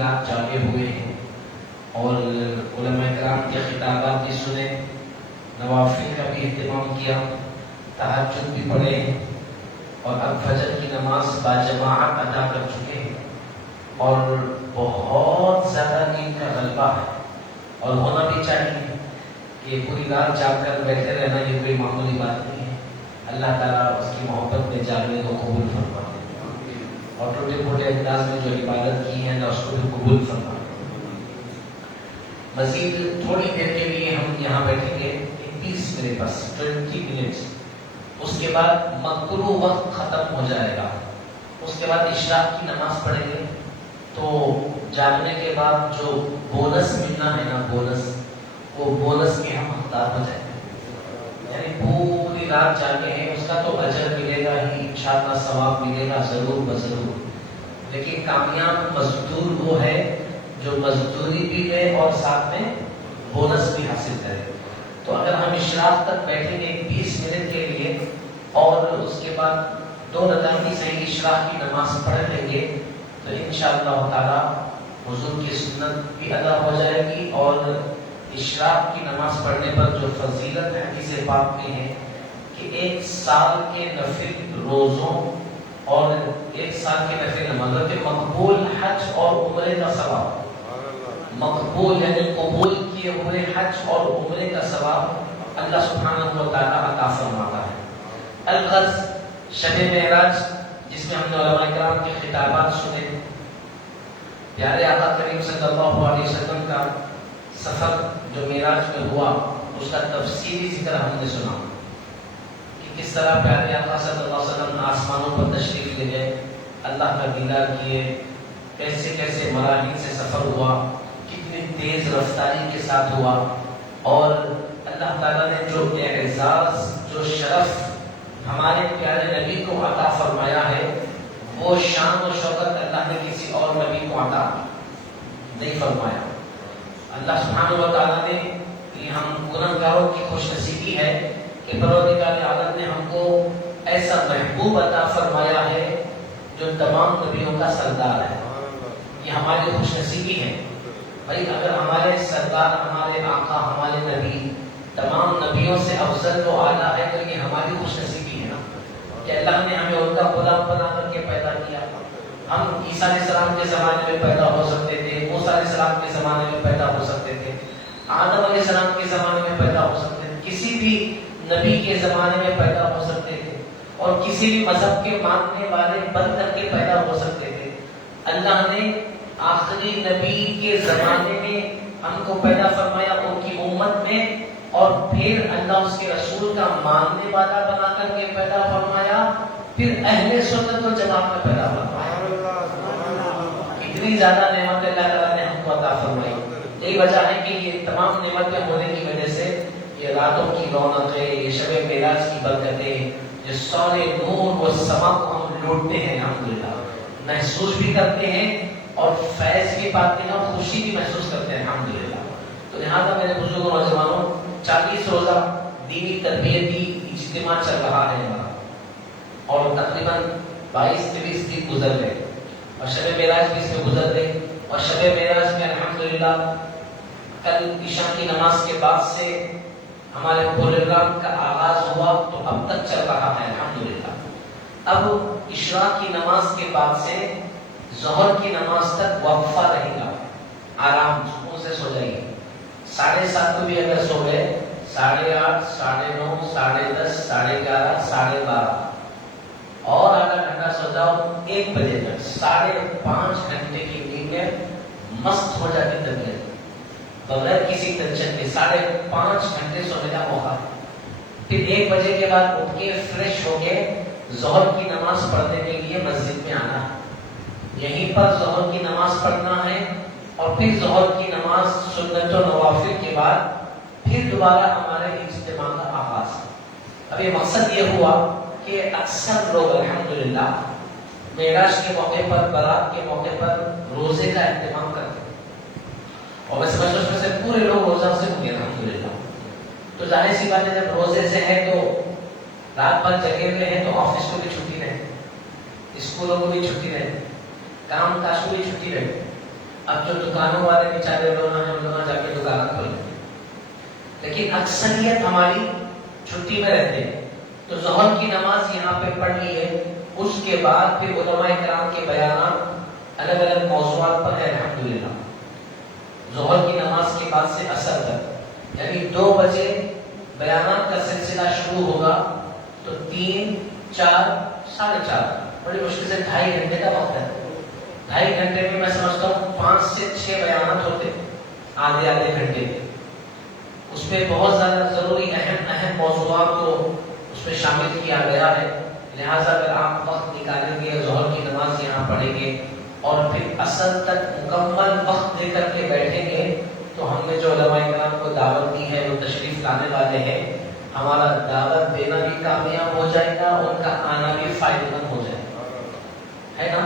رات جاگے ہوئے ہیں اور علماء کرام کے خطابات بھی سنے، نوافل کا بھی اہتمام کیا، تہجد بھی پڑھے ہیں اور اب فجر کی نماز باجماعت ادا کر چکے ہیں اور بہت زیادہ نیند کا غلبہ ہے اور ہونا بھی چاہیے کہ پوری رات جاگ کر بیٹھے رہنا یہ کوئی معمولی بات نہیں ہے۔ اللہ تعالیٰ اس کی محبت میں جاگنے کو قبول فرما اور ٹوٹے پھوٹے انداز میں جو عبادت کی ہے اللہ اس کو بھی قبول فرما۔ مزید تھوڑی دیر کے لیے ہم یہاں بیٹھیں گے، 20 منٹ بس، 20 منٹ، اس کے بعد مکروہ وقت ختم ہو جائے گا، اس کے بعد عشاء کی نماز پڑھیں گے۔ تو جاگنے کے بعد جو بونس ملنا ہے نا، وہ بونس کے ہم حقدار ہو جائیں گے، یعنی پوری رات جاگے ہیں اس کا تو اجر ملے گا ہی، انشاءاللہ ثواب ملے گا ضرور بضرور، لیکن کامیاب مزدور وہ ہے جو مزدوری بھی لے اور ساتھ میں بونس بھی حاصل کرے۔ تو اگر ہم اشراق تک بیٹھیں گے 20 منٹ کے لیے اور اس کے بعد 2 رکعت کی صحیح اشراق کی نماز پڑھ لیں گے تو انشاءاللہ تعالی حضور کی سنت بھی ادا ہو جائے گی اور اشراق کی نماز پڑھنے پر جو فضیلت حدیث پاک میں ہے کہ 1 سال کے نفل روزوں اور 1 سال کے نفل نمازوں مقبول حج اور عمرے کا ثواب، مقبول یعنی قبول کیے ہوئے حج اور عمرے کا ثواب اللہ سبحانہ و تعالی عطا فرماتا ہے۔ الغرض شب معراج جس میں ہم نے علماء کرام کے خطابات سنے، پیارے آقا کریم صلی اللہ علیہ وسلم کا سفر جو معراج میں ہوا اس کا تفصیلی ذکر ہم نے سنا کہ کس طرح پیارے آقا صلی اللہ علیہ وسلم آسمانوں پر تشریف لے گئے، اللہ کا دیدار کیے، کیسے کیسے مراحل سے سفر ہوا، کتنی تیز رفتاری کے ساتھ ہوا اور اللہ تعالیٰ نے جو اعزاز، جو شرف ہمارے پیارے نبی کو عطا فرمایا ہے وہ شان و شوکت اللہ نے کسی اور نبی کو عطا نہیں فرمایا۔ اللہ سبحانہ و تعالیٰ نے یہ ہم گنہگاروں کی خوش نصیبی ہے کہ پروردگار عالم نے ہم کو ایسا محبوب عطا فرمایا ہے جو تمام نبیوں کا سردار ہے۔ یہ ہماری خوش نصیبی ہے بھائی، اگر ہمارے سردار، ہمارے آقا، ہمارے نبی تمام نبیوں سے افضل و اعلیٰ ہے تو یہ ہماری خوش نصیبی ہے نا کہ اللہ نے ہمیں ان کا غلام بنا کر کے پیدا کیا۔ ہم عیسیٰ علیہ السلام کے زمانے میں پیدا ہو سکتے تھے، موسیٰ علیہ السلام کے زمانے میں پیدا ہو سکتے تھے، آدم علیہ السلام کے زمانے میں پیدا ہو سکتے تھے، کسی بھی نبی کے زمانے میں پیدا ہو سکتے تھے اور کسی بھی مذہب کے ماننے والے بن کر کے پیدا ہو سکتے تھے۔ اللہ نے آخری نبی کے زمانے میں ہم کو پیدا فرمایا ان کی امت میں، اور پھر اللہ اس کے رسول کا ماننے والا بنا کر کے پیدا فرمایا، پھر اہل سنت و جماعت میں پیدا فرمایا۔ اتنی زیادہ نعمت اللہ تعالیٰ نے ہم کو عطا فرمائی۔ یہی وجہ ہے کہ یہ تمام نعمتیں ہونے کی وجہ سے یہ راتوں کی رونقیں، یہ شب معراج کی برکتیں، یہ سارے نور و سما کو ہم لوٹتے ہیں الحمدللہ، محسوس بھی کرتے ہیں اور فیض بھی پاتے ہیں اور خوشی بھی محسوس کرتے ہیں الحمدللہ۔ تو لہٰذا میرے بزرگوں نوجوانوں، 40 روزہ دینی تربیتی اجتماع چل رہا ہے ہمارا اور تقریباً 22-23 دن گزر گئے اور شب معراج بھی اس میں گزر گئے اور شب معراج میں الحمدللہ کل عشاء کی نماز کے بعد سے ہمارے پروگرام کا آغاز ہوا تو اب تک چل رہا ہے الحمدللہ۔ اب عشاء کی نماز کے بعد سے ظہر کی نماز تک وقفہ رہے گا، آرام سکون سے سو جائیے۔ 7:30 کو بھی اگر سو گئے، 8:30, 9:30, 10:30, 11:30, 12:30 اور آدھا گھنٹہ سو جاؤ 1 بجے تک، 5.5 گھنٹے کی نیند میں مست ہو جاتی طبیعت بغیر کسی ٹینشن کے، 5.5 گھنٹے سونے کا موقع۔ پھر 1 بجے کے بعد اٹھ کے فریش ہو کے ظہر کی نماز پڑھنے کے لیے مسجد میں آنا ہے، یہیں پر ظہر کی نماز پڑھنا ہے اور پھر ظہر کی نماز سنت و نوافل کے بعد پھر دوبارہ ہمارے اجتماع کا آغاز۔ اب یہ مقصد یہ ہوا کہ اکثر لوگ الحمدللہ معراج کے موقع پر، برات کے موقع پر روزے کا اہتمام کرتے ہیں اور میں سمجھتا ہوں اس میں سے پورے لوگ روزہ سے ہوں گے الحمدللہ۔ تو ظاہر سی بات ہے جب روزے سے ہے تو رات بھر جگے ہوئے ہیں تو آفس کو بھی چھٹی رہے، اسکولوں کو بھی چھٹی رہے، کام کاج کو بھی چھٹی رہے۔ اب جو دکانوں والے بیچارے لوگ ہیں ہم لوگ جا کے دکان کھول لیتے ہیں، لیکن اکثریت ہماری چھٹی میں رہتے ہیں. تو ظہر کی نماز یہاں پہ پڑھ لی ہے، اس کے بعد پھر علماء کرام کے بیانات الگ الگ موضوعات پر ہے الحمدللہ. ظہر کی نماز کے بعد سے اثر تک یعنی 2 بجے بیانات کا سلسلہ شروع ہوگا تو 3، 4، 4:30 بڑی مشکل سے 2.5 گھنٹے کا وقت ہے. 2.5 گھنٹے میں میں سمجھتا ہوں 5 سے 6 بیانات ہوتے آدھے گھنٹے. اس میں بہت زیادہ ضروری اہم موضوعات کو اس میں شامل کیا گیا ہے. لہٰذا اگر آپ وقت نکالیں گے، ظہر کی نماز یہاں پڑھیں گے اور پھر اصل تک مکمل وقت دے کر کے بیٹھیں گے تو ہم نے جو علماء کرام کو دعوت دی ہے وہ تشریف لانے والے ہیں. ہمارا دعوت دینا بھی کامیاب ہو جائے گا، ان کا آنا بھی فائدہ مند ہو جائے گا، ہے نا.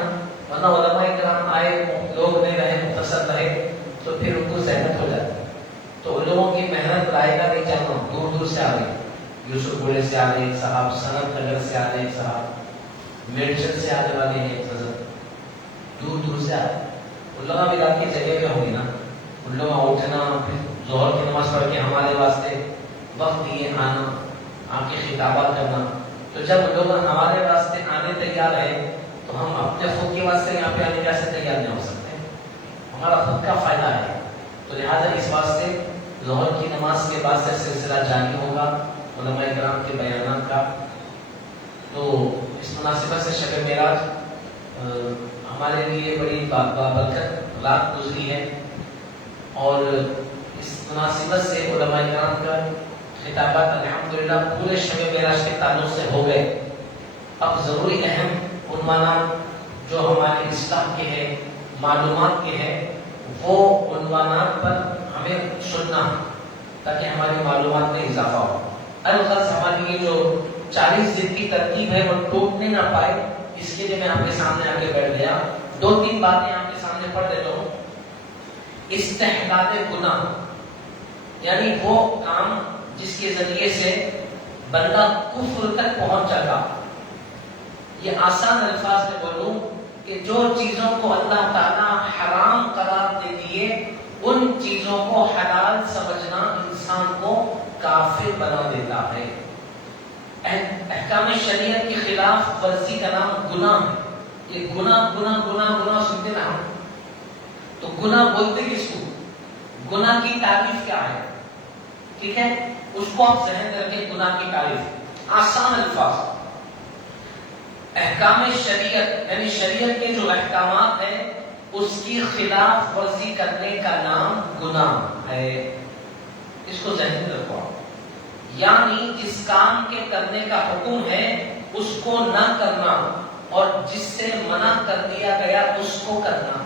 ورنہ علماء کرام آئے، لوگ نہیں رہے، مختصر رہے تو پھر ان کو زحمت ہو جاتی. تو ان لوگوں کی محنت رائے گا نہیں جانا، دور دور سے آ رہے، یوسف گولے سے آ رہے ایک صاحب، سنت نگر سے آ رہے ایک صاحب، میڈیشن سے آنے والے ہیں ایک حضرت، دور دور سے آ رہے. ان لوگوں بھی رات کی جگہ پہ ہوگی نا، ان لوگوں اٹھنا پھر ظہر کی نماز پڑھ کے ہمارے واسطے وقت دیے آنا، آپ کی خطابات کرنا. تو جب لوگ ہمارے واسطے آنے تیار ہے تو ہم اپنے خود کے واسطے یہاں پہ آنے کیسے تیار نہیں ہو سکتے؟ ہمارا خود کا فائدہ ہے. تو لہٰذا اس واسطے ظہر کی نماز کے بعد سے سلسلہ جاری ہوگا علماء کرام کے بیانات کا. تو اس مناسبت سے شب معراج ہمارے لیے بڑی برکت رات گزری ہے، اور اس مناسبت سے علماء کرام کا خطابات الحمدللہ پورے شب معراج کے تعلق سے ہو گئے. اب ضروری اہم عنوانات جو ہمارے اصلاح کے ہیں، معلومات کے ہیں، وہ عنوانات پر ہمیں سننا تاکہ ہماری معلومات میں اضافہ ہو. الغرض ہماری یہ جو 40 دن کی ترتیب ہے وہ ٹوٹنے نہ پائے، اس کے لیے میں آپ کے سامنے آ کے بیٹھ گیا. 2-3 باتیں آپ کے سامنے پڑھ دیتا ہوں. استحلال گناہ یعنی وہ کام جس کے ذریعے سے بندہ کفر تک پہنچ جاتا. یہ آسان الفاظ میں بولوں کہ جو چیزوں کو اللہ تعالیٰ حرام قرار دے دیے ان چیزوں کو حلال سمجھنا انسان کو کافر بنا دیتا ہے. احکام شریعت کے خلاف ورزی کا نام گناہ ہے. یہ گناہ گناہ گناہ گناہ سنتے نا ہم، تو گناہ بولتے کس کو؟ گناہ کی تعریف کیا ہے؟ ٹھیک ہے، اس کو آپ ذہن رکھیں. گناہ کی تعریف آسان الفاظ، احکام شریعت یعنی شریعت کے جو احکامات ہیں اس کی خلاف ورزی کرنے کا نام گناہ ہے. اس کو ذہن میں رکھو. یعنی جس کام کے کرنے کا حکم ہے اس کو نہ کرنا اور جس سے منع کر دیا گیا اس کو کرنا،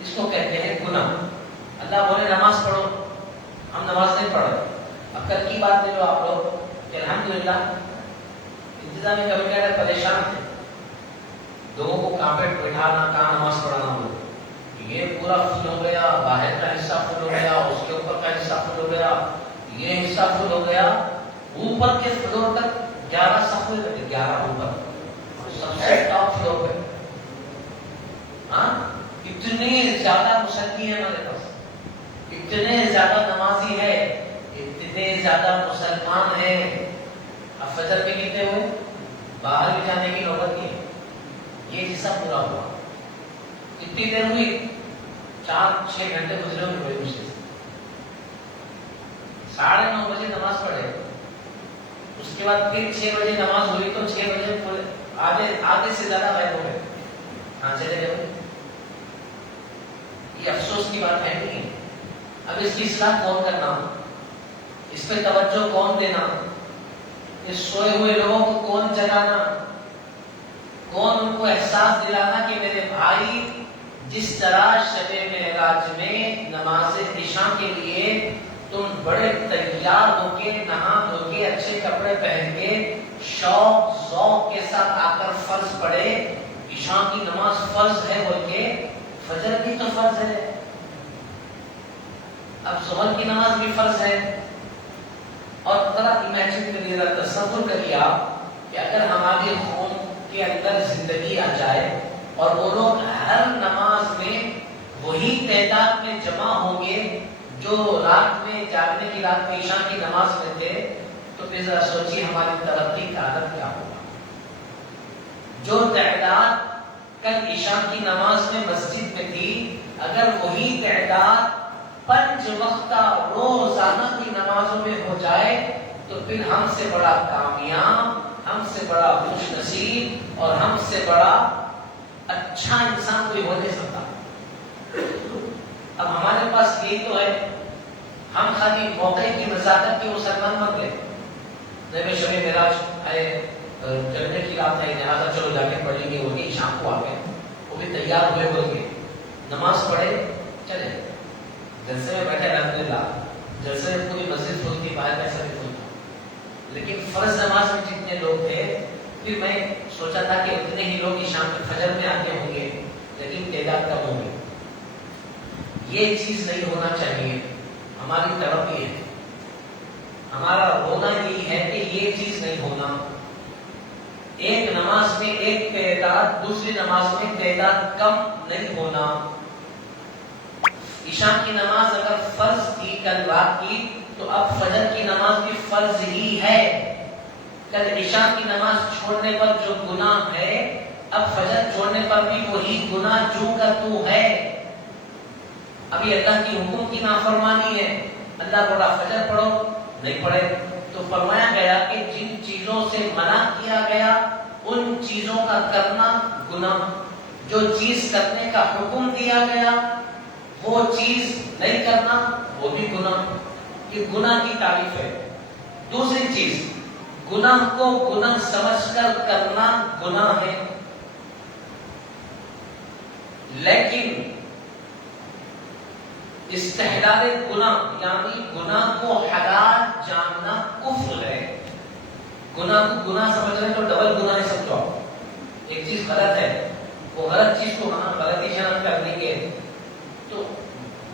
اس کو کہتے ہیں گناہ. اللہ بولے نماز پڑھو، ہم نماز نہیں پڑھ رہے. اب کل کی بات لے لو آپ لوگ کہ الحمدللہ انتظامی کمیٹی والے پریشان تھے، لوگوں کو کہاں پہ بٹھانا، کہاں نماز پڑھانا ہو. یہ پورا فل ہو گیا، باہر کا حصہ فل ہو گیا، اس کے اوپر کا حصہ فل ہو گیا، یہ حصہ فل ہو گیا، اوپر کے فلور تک 11 صف ہوئے تھے، 11 اوپر سب سے ٹاپ فلور پہ. ہاں اتنے زیادہ مصلی ہیں ہمارے پاس، اتنے زیادہ نمازی ہے، اتنے زیادہ مسلمان ہیں. اب فجر میں کتنے ہوئے؟ باہر بھی جانے کی نوبت نہیں ہے. یہ حصہ پورا ہوا. کتنی دیر ہوئی؟ 4-6 گھنٹے گزرے ہوئے بڑی مشکل سے. 9:30 بجے نماز پڑھے، اس کے بعد پھر 6 بجے نماز ہوئی تو 6 بجے آدھے سے زیادہ غائب ہو گئے. کہاں چلے گئے؟ یہ افسوس کی بات ہے نہیں. اب اس کی اصلاح کون کرنا، اس پہ توجہ کون دینا، اس سوئے ہوئے لوگوں کو کون جگانا، کون ان کو احساس دلانا کہ میرے بھائی جس طرح شب معراج میں نماز عشاء کے لیے تم بڑے تیار ہو کے، نہا دھو کے، اچھے کپڑے پہن کے، شوق ذوق کے ساتھ آ کر فرض پڑھے، عشاء کی نماز فرض ہے بول کے، فجر بھی تو فرض ہے، اب ظہر کی نماز بھی فرض ہے. اور ذرا امیجن کریے، ذرا تصور کریے آپ کہ اگر ہماری قوم کے اندر زندگی آ جائے اور وہ لوگ ہر نماز میں وہی تعداد میں جمع ہوں گے جو رات میں جاگنے کی رات میں عشاء کی نماز میں تھے، تو پھر ذرا سوچیے ہماری ترقی کا عدد کیا ہوگا۔ جو تعداد کل عشاء کی نماز میں مسجد میں تھی، اگر وہی تعداد 5 وقتہ روزانہ کی نمازوں میں ہو جائے تو پھر ہم سے بڑا کامیاب، ہم سے بڑا خوش نصیب اور ہم سے بڑا اچھا انسان کوئی ہو نہیں سکتا۔ اب ہمارے پاس یہی تو ہے، ہم خالی موقع کی نزاکت کے مسلمان مت لیں، نبی شب معراج آئے، جلنے کی رات ہے، لہٰذا چلو جا کے پڑھیں گے، وہی شام کو آ گئے، وہ بھی تیار ہوئے بول کے نماز پڑھے چلے، جلسے میں بیٹھے الحمدللہ، جلسے میں پوری مسجد سوئی تھی، باہر کیسا بھی سوئی تھا، لیکن فرض نماز میں جتنے لوگ تھے، پھر میں سوچا تھا کہ اتنے ہی لوگ شام کے فجر میں آتے ہوں گے، لیکن تعداد کم ہوں گے۔ یہ چیز نہیں ہونا چاہیے، ہماری ترقی ہے، ہمارا رونا یہی ہے کہ یہ چیز نہیں ہونا۔ ایک نماز میں ایک تعداد، دوسری نماز میں تعداد کم نہیں ہونا۔ عشاء کی نماز اگر فرض تھی کل رات کی، تو اب فجر کی نماز بھی فرض ہی ہے۔ کل عشاء کی نماز چھوڑنے پر جو گناہ ہے، اب فجر چھوڑنے پر بھی وہی گناہ جو کا تو ہے۔ ابھی اللہ کی حکم کی نافرمانی ہے، اللہ بولا فجر پڑھو، نہیں پڑھے، تو فرمایا گیا کہ جن چیزوں سے منع کیا گیا ان چیزوں کا کرنا گناہ، جو چیز کرنے کا حکم دیا گیا وہ چیز نہیں کرنا وہ بھی گناہ۔ یہ گناہ کی تعریف ہے۔ دوسری چیز، گناہ کو گناہ سمجھ کر کرنا گناہ ہے، لیکن استحلال گناہ یعنی گناہ کو حلال جاننا کفر ہے۔ گناہ کو گناہ سمجھ رہے تو ڈبل گناہ ہے سمجھو۔ ایک چیز غلط ہے، وہ غلط چیز کو غلطی شناخت کر دیں گے تو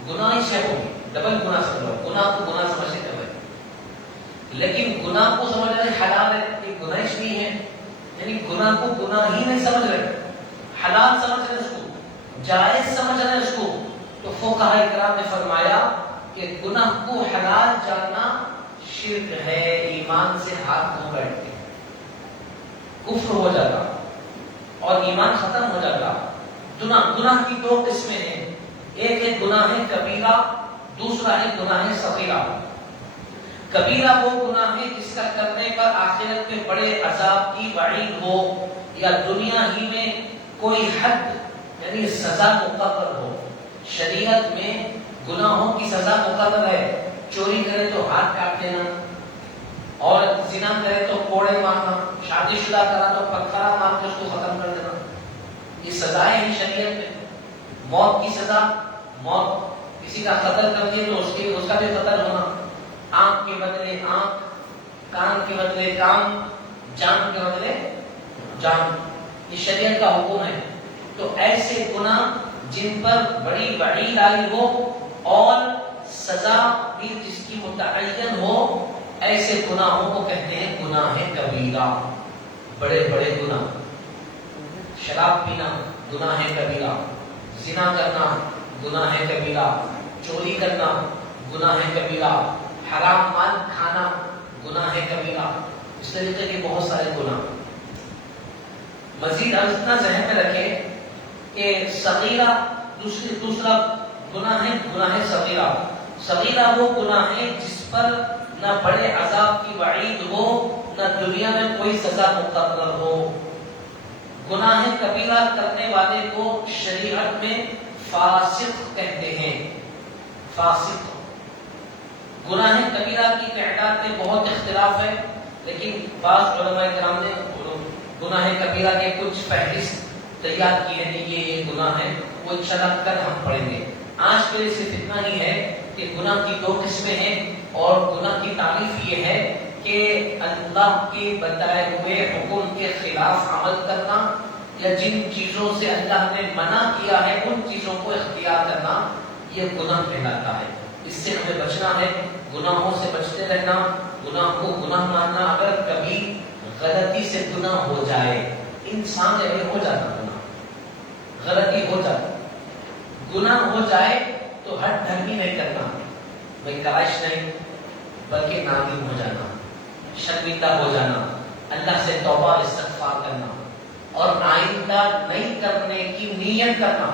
گناہ ہی سے ہوگی، ڈبل گناہ سمجھو، گناہ کو گناہ سمجھتے ہوئے، لیکن گناہ کو سمجھ رہے حلال ہے، یہ گناہ نہیں ہے، یعنی گناہ کو گناہ ہی نہیں سمجھ رہے، حلال سمجھ رہے اس کو، جائز سمجھ رہے اس کو، تو فقہاء کرام نے فرمایا کہ گناہ کو حلال جاننا شرک ہے، ایمان سے ہاتھ دھو بیٹھتے، کفر ہو جاتا اور ایمان ختم ہو جاتا۔ گناہ کی 2 قسمیں ہیں، ایک ہے گناہ کبیرہ، دوسرا ہے گناہ صغیرہ۔ کبیرہ وہ گناہ ہے جس کا کرنے پر آخرت میں بڑے عذاب کی وعید ہو یا دنیا ہی میں کوئی حد یعنی سزا مقرر ہو۔ شریعت میں گناہوں کی سزا مقرر ہے، چوری کرے تو ہاتھ کاٹ دینا، اور زنا کرے تو کوڑے مارنا، شادی شدہ کرا تو پتھرا مار کے اس کو ختم کر دینا، یہ سزائیں ہیں شریعت میں۔ موت کی سزا، موت، کسی کا قتل کر دیا تو اس کا بھی قتل ہونا، آنکھ کے بدلے آنکھ، کان کے بدلے کان، جان کے بدلے جان، یہ شریعت کا حکم ہے۔ تو ایسے گناہ جن پر بڑی وعید آئی ہو اور سزا بھی جس کی متعین ہو، ایسے گناہوں کو کہتے ہیں گناہ کبیرہ، بڑے بڑے گناہ۔ شراب پینا گناہ کبیرہ، زنا کرنا گناہ کبیرہ، چوری کرنا گناہ کبیرہ، حرام مال کھانا گناہ کبیرہ، اس طریقے کے بہت سارے گناہ۔ مزید ہم اتنا ذہن میں رکھیں کہ صغیرہ دوسرا گناہ ہے گناہ صغیرہ۔ صغیرہ وہ گناہ ہے جس پر نہ بڑے عذاب کی وعید ہو، نہ دنیا میں کوئی سزا مقرر ہو۔ گناہ کبیرہ کرنے والے کو شریعت میں فاسق کہتے ہیں، فاسق۔ گناہ کبیرہ کی تعداد میں بہت اختلاف ہے، لیکن بعض علماء کرام نے گناہ کبیرہ کے کچھ فہرست تیار کی ہے، یہ گناہ ہے، وہ انشاءاللہ کل ہم پڑھیں گے۔ آج کے لیے صرف اتنا ہی ہے کہ گناہ کی 2 قسمیں ہیں، اور گناہ کی تعریف یہ ہے کہ اللہ کے بتائے ہوئے حکم کے خلاف عمل کرنا، یا جن چیزوں سے اللہ نے منع کیا ہے ان چیزوں کو اختیار کرنا، یہ گناہ کہلاتا ہے۔ اس سے ہمیں بچنا ہے، گناہوں سے بچتے رہنا، گناہ کو گناہ ماننا۔ اگر کبھی غلطی سے گناہ ہو جائے، انسان ہو جاتا گناہ، غلطی ہو جاتی، گناہ ہو جائے تو ہٹ دھرمی نہیں کرنا، بھائی کاش نہیں، بلکہ نادم ہو جانا، شرمندہ ہو جانا، اللہ سے توبہ استغفار کرنا اور آئندہ نہیں کرنے کی نیت کرنا۔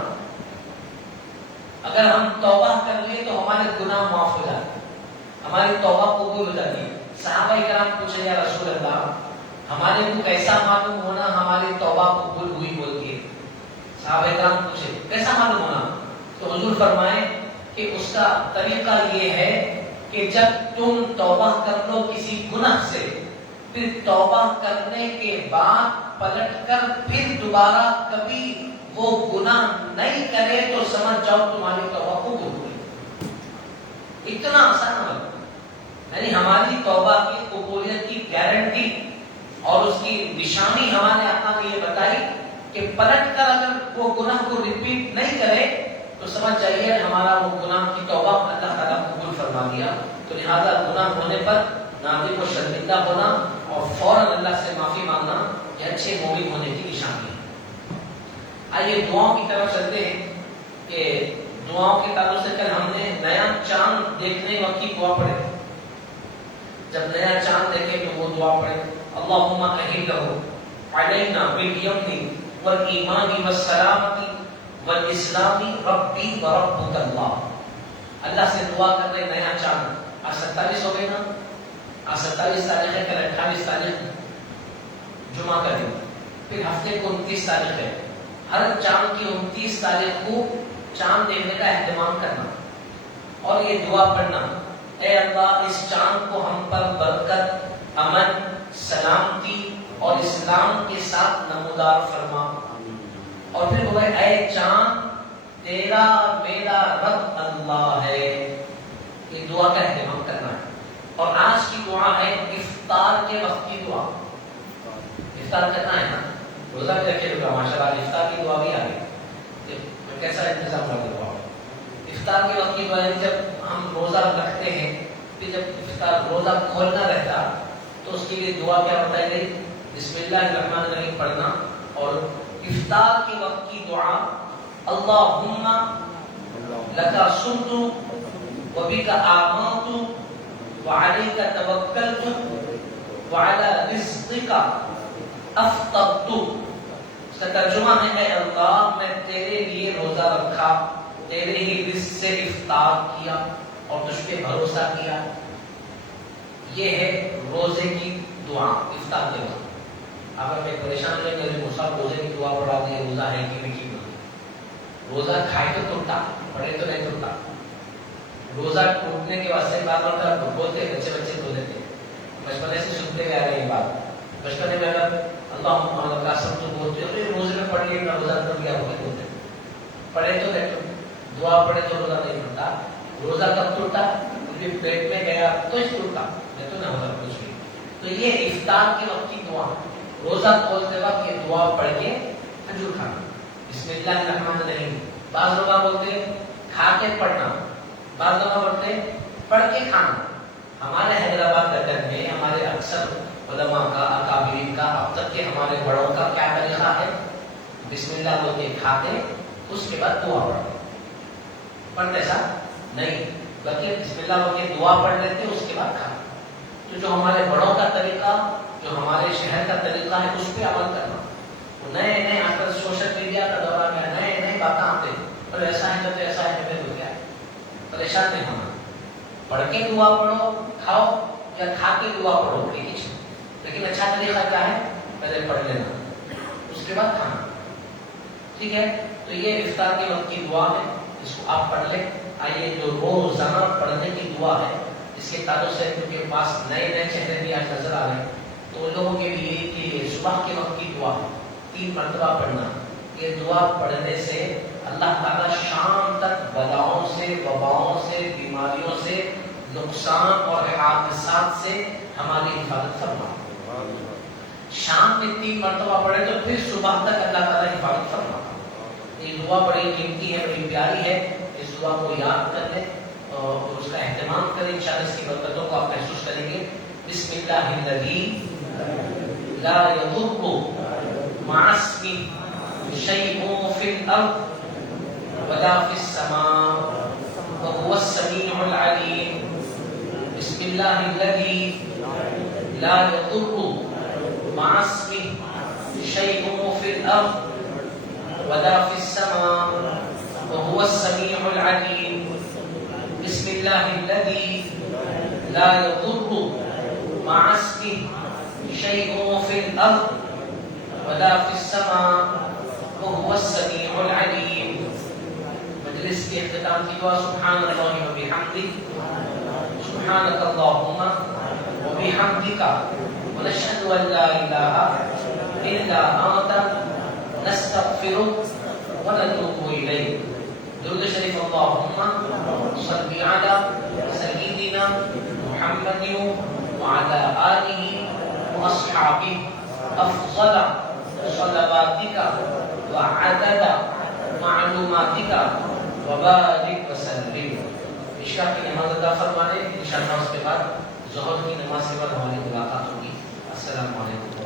اگر ہم توبہ کر لیں تو ہمارے گناہ معاف ہو جاتے ہیں، ہماری توبہ قبول ہو جاتی ہے۔ صحابہ کرام پوچھے یا رسول اللہ ہمارے کو کیسا معلوم ہونا ہماری توبہ قبول ہوئی بول کے؟ صحابہ کرام پوچھے کیسا معلوم ہونا؟ تو حضور فرمائے کہ اس کا طریقہ یہ ہے کہ جب تم توبہ کر لو کسی گناہ سے، پھر توبہ کرنے کے بعد پلٹ کر پھر دوبارہ کبھی وہ گناہ نہیں کرے تو سمجھ جاؤ تمہاری توبہ قبول ہوئی۔ اتنا آسان عمل، یعنی ہماری توبہ کی قبولیت کی گارنٹی اور اس کی نشانی ہمارے آقا نے یہ بتائی کہ پلٹ کر اگر وہ گناہ کو ریپیٹ نہیں کرے تو سمجھ جائیے ہمارا وہ گناہ کی توبہ اللہ تعالیٰ قبول فرما دیا۔ تو لہذا گناہ ہونے پر نادم و شرمندہ ہونا اور فوراً اللہ سے معافی مانگنا یہ اچھے مومن ہونے کی نشانی ہے۔ آئیے دعاؤں کی طرف چلتے ہیں کہ دعاؤں کے تعلق سے کل ہم نے نیا چاند دیکھنے وقت کی دعا پڑھے، جب نیا چاند دیکھے تو وہ دعا پڑھے اللہم اہلہ علینا بالیمن والایمان والسلامۃ والاسلام ربی وربک اللہ۔ اللہ سے دعا کر رہے نیا چاند، آج 27 ہو گئے نا، آج 27 تاریخ ہے، کل 28 تاریخ جمعہ کا دن، پھر ہفتے کو 29 تاریخ ہے۔ ہر چاند کی 29 تاریخ کو چاند دیکھنے کا اہتمام کرنا اور یہ دعا پڑھنا، اے اللہ اس چاند کو ہم پر برکت، امن، سلامتی اور اسلام کے ساتھ نمودار فرما۔ اور پھر بولے اے چاند تیرا میرا رب اللہ ہے، یہ دعا کا اہتمام کرنا ہے۔ اور آج کی دعا ہے افطار کے وقت کی دعا، افطار کرنا ہے نا، روزہ بھی رکھے ہوگا ماشاءاللہ، افطار کی دعا بھی آ گئی، کیسا انتظام کر دے گا۔ افطار کے وقت کی دعا جب ہم روزہ رکھتے ہیں، پھر جب افطار روزہ کھولنا رہتا تو اس کے لیے دعا کیا بتائی گئی؟ بسم اللہ الرحمن الرحیم پڑھنا۔ اور افطار کے وقت کی دعا اللہم لکا صمت وبک آمنت وعلیک توکلت وعلی رزقک افطرت۔ اس کا ترجمہ ہے اے اللہ میں تیرے لیے روزہ رکھا، تیرے ہی رزق سے افطار کیا اور تجھ پہ بھروسہ کیا۔ یہ ہے روزے کی دعا افطار کے وقت۔ آپ اگر پریشان رہیں گے مصعب روزے کی دعا پڑھا دیں، روزہ ہے کہ نہیں کی روزہ کھائے تو ٹوٹتا، پڑھے تو نہیں ٹوٹتا۔ روزہ ٹوٹنے کے واسطے بات بولتے بچے بول دیتے، بچپنے سے سنتے ہوئے آ رہے ہیں بات، بچپنے میں اگر اللہ کا سب تو بولتے ہو روزے میں پڑھ لیے روزہ ٹوٹ گیا بولتے، پڑھے تو نہیں دعا پڑھے تو روزہ نہیں ٹوٹتا۔ روزہ کب ٹوٹتا؟ پیٹ میں گیا تو اس ٹوٹتا، نہیں تو نہ ہوتا کچھ بھی۔ تو یہ افطار کے وقت کی دعا، روزہ کھولتے وقت یہ دعا پڑھ کے کھجور کھانا، بسم اللہ الرحمن الرحیم۔ بعض لوگ بولتے کھا کے پڑھنا، بعض لوگ بولتے پڑھ کے کھانا۔ ہمارے حیدرآباد نگر میں ہمارے اکثر علماء کا، اکابرین کا، اب تک کے ہمارے بڑوں کا کیا طریقہ ہے؟ بسم اللہ بول کے کھاتے، اس کے بعد دعا پڑھتے۔ پڑھتے ایسا نہیں، بلکہ بسم اللہ بول کے دعا پڑھ لیتے اس کے بعد کھاتے۔ تو جو ہمارے بڑوں کا طریقہ، جو ہمارے شہر کا طریقہ ہے اس پہ عمل کرنا۔ نئے آج کل سوشل میڈیا کا دورہ میں نئے باتیں آتے ہیں، اور ایسا ہے تو ایسا ہے تو کیا ہے، پریشان نہیں ہونا۔ پڑھ کے دعا پڑھو، کھاؤ یا کھا کے دعا پڑھو، لیکن اچھا طریقہ کیا ہے؟ پہلے پڑھ لینا اس کے بعد کھانا، ٹھیک ہے؟ تو یہ افطار کے وقت کی دعا ہے، اس کو آپ پڑھ لیں۔ آئیے جو روزانہ پڑھنے کی دعا ہے اس کے تعلق سے کیونکہ پاس نئے چہرے بھی آج نظر آ رہے ہیں، تو ان لوگوں کے لیے کہ صبح کے وقت کی دعا 3 مرتبہ پڑھنا۔ یہ دعا پڑھنے سے اللہ تعالیٰ شام تک بلاؤں سے، وباؤں سے، بیماریوں سے، نقصان اور حادثات سے ہماری حفاظت فرما۔ شام میں 3 مرتبہ پڑھے تو پھر صبح تک اللہ تعالیٰ حفاظت فرما۔ یہ دعا بڑی قیمتی ہے، بڑی پیاری ہے، اس دعا کو یاد کر لیں اور اس کا اہتمام کریں، انشاءاللہ اس کی برکتوں کو آپ محسوس کریں گے۔ بسم اللہ الذی لا یضر مع اسمہ شیء فی الارض ولا في السماء وهو السميع العليم. بسم الله الذي لا يضر مع اسمه شيء في الأرض ولا في السماء وهو السميع العليم. بسم الله الذي لا يضر مع اسمه شيء في الأرض ولا في السماء وهو السميع العليم. مجلس کے اختتام کی دعا سبحان اللہ و بحمدہ سبحانک اللہم و بحمدک ونشہد ان لا الہ الا انت نستغفرک ونتوب الیک. درود شریف اللہم صلی علی سیدنا محمد وعلى آلہ واصحابہ افضل صلواتک وعدد معلوماتک وبارک وسلم. عشاء کی نماز ادا فرمانے، انشاءاللہ اس کے بعد ظہر کی نماز کے بعد ہماری ملاقات ہوگی. السلام علیکم.